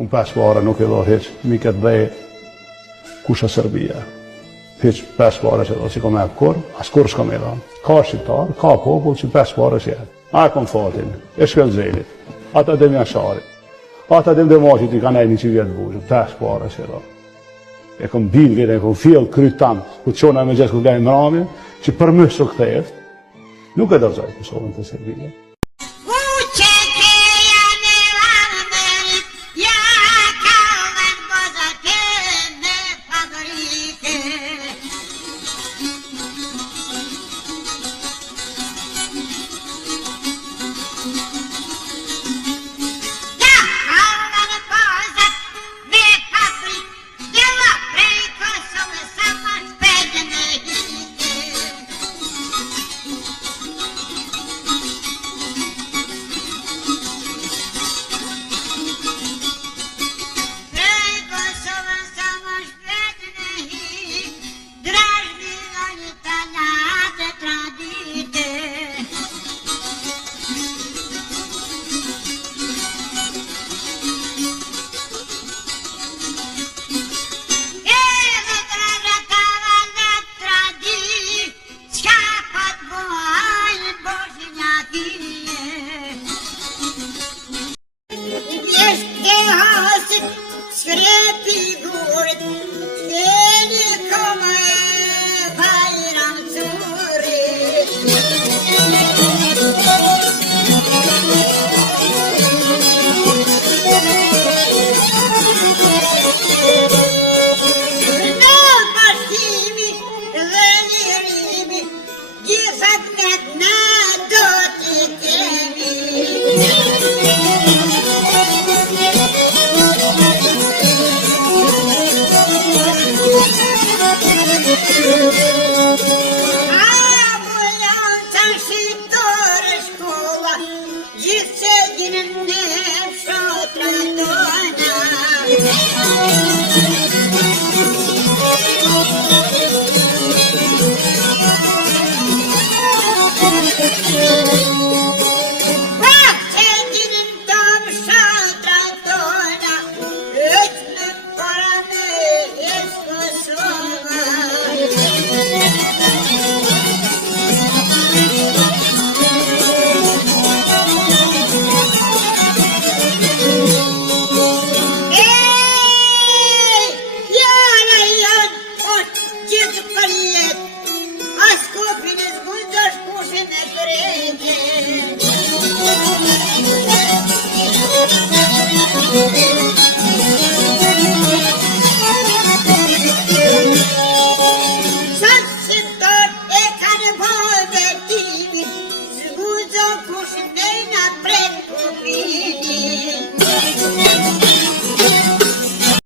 Unë pas pare nuk e do heq, mi këtë dhe kusha Serbia. Heq pas pare që do që kom e kur, as kur s'kom e do. Ka shqiptar, ka popull që pas pare që jetë. A kom fatin, e shkelzelit, ata dhe mjasharit, ata dhe mdemaqit i ka nejni që vjetë bujë, pas pare që do. E kom bin vjetë, e kom fjell kryt tamë, ku të qona me gjithë ku gajnë mrami, që për mësë u këthejet, nuk e dërzaj Kosovën të Serbia. Gjithë që gjinën në fshotra tona